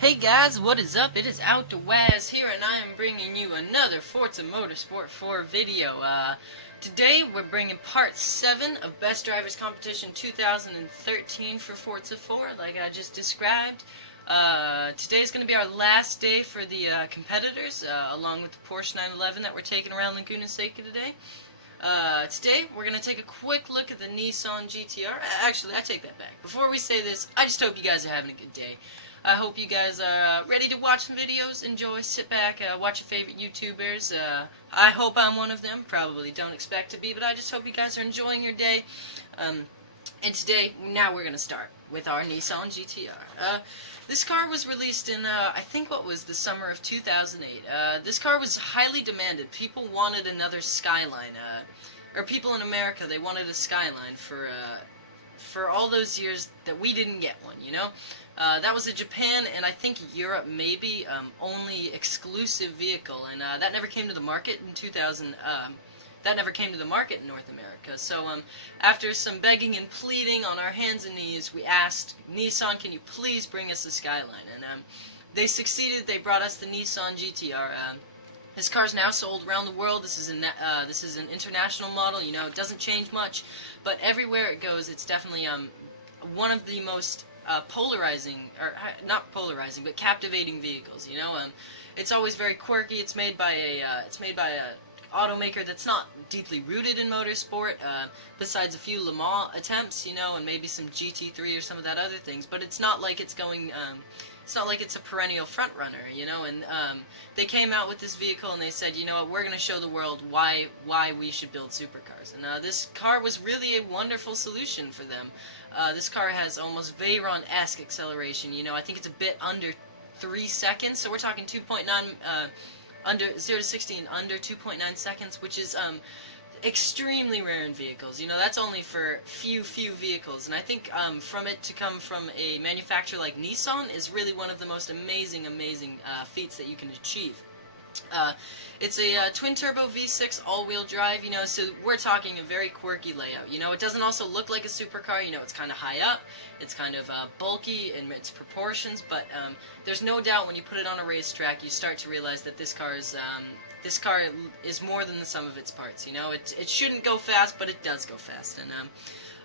Hey guys, what is up? It is OutToWaz here, and I am bringing you another Forza Motorsport 4 video. Today we're bringing part 7 of Best Drivers Competition 2013 for Forza 4, like I just described. Today is going to be our last day for the competitors, along with the Porsche 911 that we're taking around Laguna Seca today. Today, we're going to take a quick look at the Nissan GTR. Actually, I take that back. Before we say this, I just hope you guys are having a good day. I hope you guys are ready to watch some videos, enjoy, sit back, watch your favorite YouTubers. I hope I'm one of them. Probably don't expect to be, but I just hope you guys are enjoying your day. And today, now we're going to start with our Nissan GTR. This car was released in, I think what was the summer of 2008. This car was highly demanded. People wanted another Skyline. Or people in America, they wanted a Skyline for all those years that we didn't get one, you know? That was a Japan and I think Europe maybe only exclusive vehicle, and that never came to the market in 2000. That never came to the market in North America. So after some begging and pleading on our hands and knees, we asked Nissan, can you please bring us a Skyline? And they succeeded. They brought us the Nissan GTR. This car's now sold around the world. This is an international model. You know, it doesn't change much, but everywhere it goes, it's definitely one of the most polarizing, or not polarizing, but captivating vehicles. You know, it's always very quirky. It's made by a automaker that's not deeply rooted in motorsport, besides a few Le Mans attempts, you know, and maybe some GT3 or some of that other things. But it's not like it's going. It's not like it's a perennial front runner, you know. And they came out with this vehicle and they said, you know what, we're going to show the world why we should build supercars. And this car was really a wonderful solution for them. This car has almost Veyron-esque acceleration. You know, I think it's a bit under 3 seconds, so we're talking 2.9 under 0 to 60 in under 2.9 seconds, which is extremely rare in vehicles. You know, that's only for few vehicles, and I think from it to come from a manufacturer like Nissan is really one of the most amazing feats that you can achieve. It's a twin-turbo V6 all-wheel drive, you know, so we're talking a very quirky layout. You know, it doesn't also look like a supercar. You know, it's kind of high up, it's kind of bulky in its proportions, but there's no doubt when you put it on a racetrack, you start to realize that this car is more than the sum of its parts. You know, it shouldn't go fast, but it does go fast, and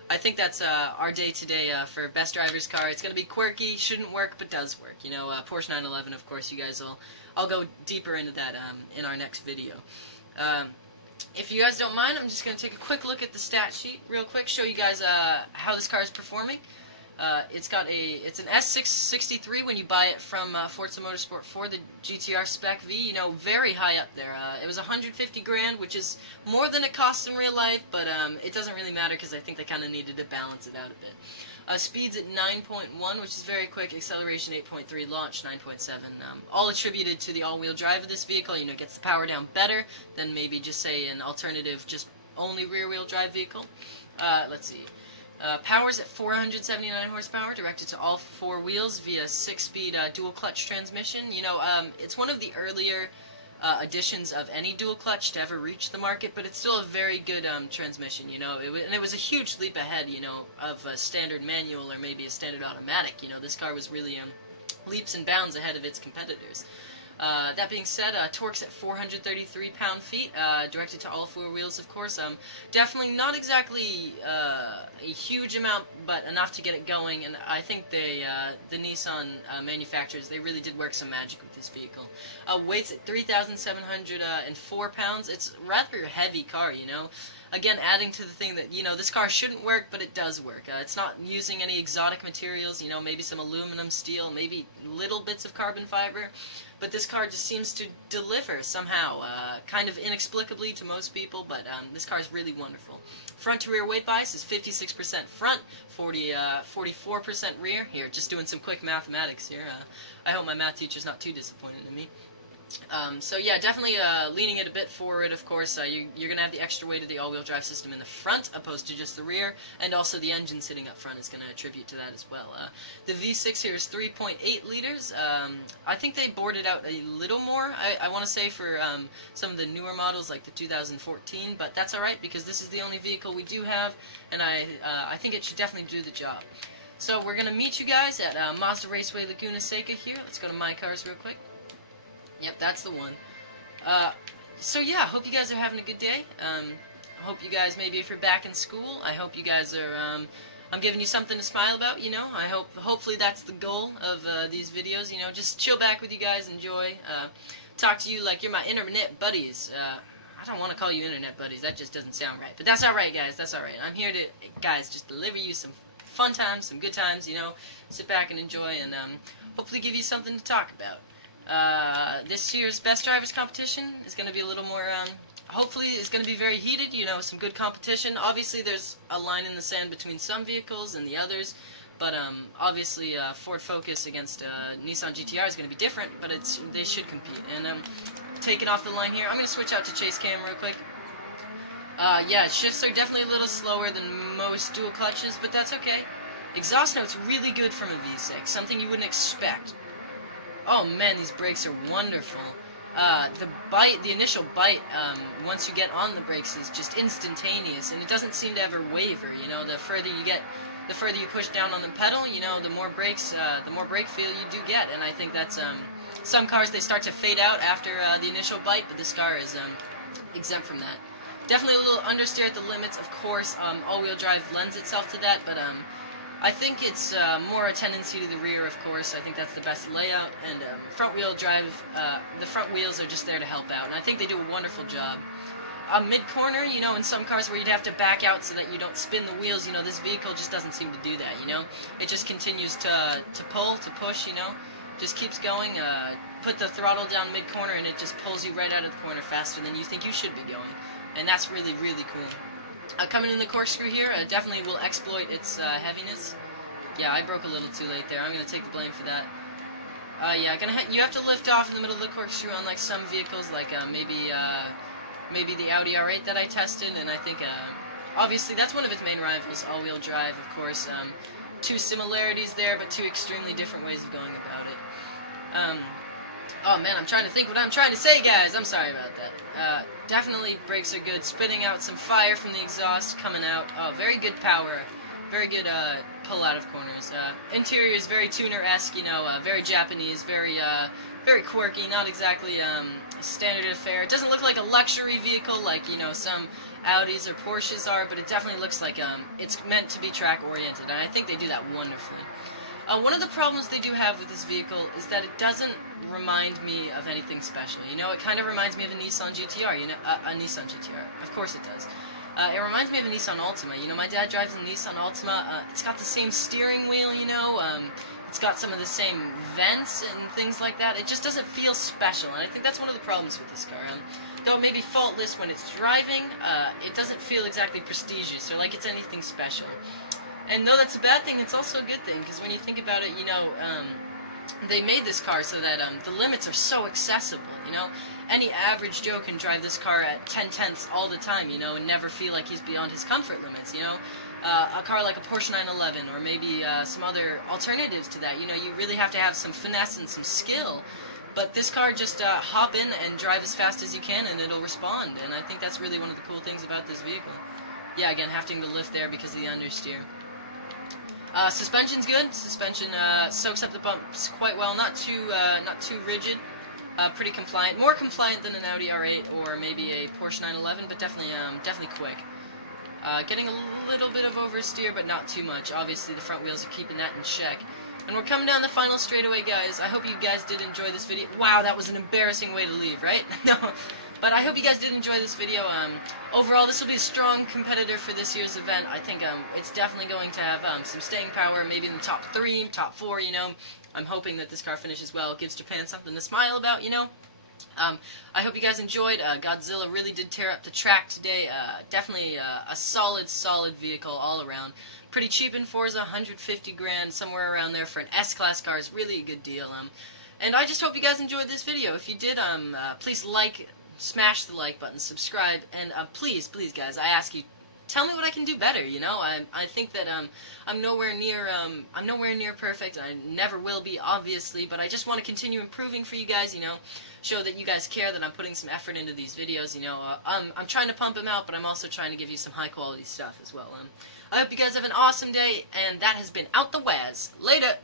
I think that's our day today for Best Driver's Car. It's going to be quirky, shouldn't work, but does work. You know, Porsche 911, of course, you guys will... I'll go deeper into that in our next video. If you guys don't mind, I'm just going to take a quick look at the stat sheet real quick, show you guys how this car is performing. It's an S663 when you buy it from Forza Motorsport 4, the GTR Spec V, you know, very high up there. It was 150 grand, which is more than it costs in real life, but it doesn't really matter because I think they kind of needed to balance it out a bit. Speed's at 9.1, which is very quick. Acceleration 8.3, launch 9.7. All attributed to the all-wheel drive of this vehicle. You know, it gets the power down better than maybe just say an alternative, just only rear-wheel drive vehicle. Let's see. Power's at 479 horsepower, directed to all 4 wheels via 6-speed dual-clutch transmission. You know, it's one of the earlier additions of any dual-clutch to ever reach the market, but it's still a very good transmission, you know. And it was a huge leap ahead, you know, of a standard manual or maybe a standard automatic. You know, this car was really leaps and bounds ahead of its competitors. That being said, torque's at 433 pound-feet, directed to all 4 wheels, of course. Definitely not exactly a huge amount, but enough to get it going, and I think the Nissan manufacturers, they really did work some magic with this vehicle. Weight's at 3,704 pounds. It's a rather heavy car, you know. Again, adding to the thing that, you know, this car shouldn't work, but it does work. It's not using any exotic materials, you know, maybe some aluminum, steel, maybe little bits of carbon fiber. But this car just seems to deliver somehow, kind of inexplicably to most people, but this car is really wonderful. Front to rear weight bias is 56% front, 44% rear. Here, just doing some quick mathematics here. I hope my math teacher's not too disappointed in me. So yeah, definitely leaning it a bit forward, of course. You're going to have the extra weight of the all-wheel drive system in the front opposed to just the rear, and also the engine sitting up front is going to attribute to that as well. The V6 here is 3.8 liters. I think they bored it out a little more, I want to say, for some of the newer models like the 2014, but that's alright because this is the only vehicle we do have, and I think it should definitely do the job. So we're going to meet you guys at Mazda Raceway Laguna Seca here. Let's go to My Cars real quick. Yep, that's the one. So yeah, I hope you guys are having a good day. I hope you guys, maybe if you're back in school, I hope you guys are, I'm giving you something to smile about, you know. Hopefully that's the goal of these videos, you know. Just chill back with you guys, enjoy, talk to you like you're my internet buddies. I don't want to call you internet buddies, that just doesn't sound right. But that's alright, guys, that's alright. I'm here to, guys, just deliver you some fun times, some good times, you know. Sit back and enjoy, and hopefully give you something to talk about. This year's Best Drivers competition is going to be a little more, hopefully it's going to be very heated, you know, some good competition. Obviously there's a line in the sand between some vehicles and the others, but obviously Ford Focus against Nissan GTR is going to be different, but they should compete. And taking off the line here, I'm going to switch out to chase cam real quick. Yeah, shifts are definitely a little slower than most dual clutches, but that's okay. Exhaust note's really good from a V6, something you wouldn't expect. Oh man, these brakes are wonderful. The initial bite, once you get on the brakes, is just instantaneous, and it doesn't seem to ever waver. You know, the further you push down on the pedal, you know, the more brake feel you do get, and I think that's some cars, they start to fade out after the initial bite, but this car is exempt from that. Definitely a little understeer at the limits, of course. All-wheel drive lends itself to that, but I think it's more a tendency to the rear, of course. I think that's the best layout, and front-wheel drive, the front wheels are just there to help out, and I think they do a wonderful job. Mid-corner, you know, in some cars where you'd have to back out so that you don't spin the wheels, you know, this vehicle just doesn't seem to do that, you know. It just continues to pull, to push, you know, just keeps going. Put the throttle down mid-corner, and it just pulls you right out of the corner faster than you think you should be going, and that's really, really cool. Coming in the corkscrew here, definitely will exploit its heaviness. Yeah, I broke a little too late there. I'm going to take the blame for that. Yeah, you have to lift off in the middle of the corkscrew on like some vehicles, like maybe the Audi R8 that I tested, and I think obviously that's one of its main rivals, all-wheel drive, of course. Two similarities there, but two extremely different ways of going about it. Oh man, I'm trying to think what I'm trying to say, guys. I'm sorry about that. Definitely brakes are good. Spitting out some fire from the exhaust coming out. Oh, very good power. Very good pull out of corners. Interior is very tuner-esque, you know, very Japanese, very quirky, not exactly standard affair. It doesn't look like a luxury vehicle like, you know, some Audis or Porsches are, but it definitely looks like it's meant to be track-oriented, and I think they do that wonderfully. One of the problems they do have with this vehicle is that it doesn't remind me of anything special. You know, it kind of reminds me of a Nissan GTR, you know, a Nissan GTR. Of course it does. It reminds me of a Nissan Altima. You know, my dad drives a Nissan Altima. It's got the same steering wheel, you know. It's got some of the same vents and things like that. It just doesn't feel special, and I think that's one of the problems with this car. Though it may be faultless when it's driving, it doesn't feel exactly prestigious or like it's anything special. And though that's a bad thing, it's also a good thing, because when you think about it, you know, they made this car so that the limits are so accessible, you know. Any average Joe can drive this car at 10/10ths all the time, you know, and never feel like he's beyond his comfort limits, you know. A car like a Porsche 911 or maybe some other alternatives to that, you know, you really have to have some finesse and some skill. But this car, just hop in and drive as fast as you can and it'll respond, and I think that's really one of the cool things about this vehicle. Yeah, again, having to lift there because of the understeer. Suspension's good. Suspension soaks up the bumps quite well. Not too rigid. Pretty compliant. More compliant than an Audi R8 or maybe a Porsche 911, but definitely quick. Getting a little bit of oversteer, but not too much. Obviously, the front wheels are keeping that in check. And we're coming down the final straightaway, guys. I hope you guys did enjoy this video. Wow, that was an embarrassing way to leave, right? No. But I hope you guys did enjoy this video. Overall, this will be a strong competitor for this year's event. I think it's definitely going to have some staying power, maybe in the top 3, top 4, you know. I'm hoping that this car finishes well. It gives Japan something to smile about, you know. I hope you guys enjoyed. Godzilla really did tear up the track today. Definitely a solid vehicle all around. Pretty cheap in Forza, 150 grand, somewhere around there for an S-Class car is really a good deal. And I just hope you guys enjoyed this video. If you did, please smash the like button, subscribe, and please, guys, I ask you, tell me what I can do better. You know, I think that I'm nowhere near perfect. I never will be, obviously, but I just want to continue improving for you guys. You know, show that you guys care, that I'm putting some effort into these videos. You know, I'm trying to pump them out, but I'm also trying to give you some high quality stuff as well. I hope you guys have an awesome day, and that has been Out the Waz. Later.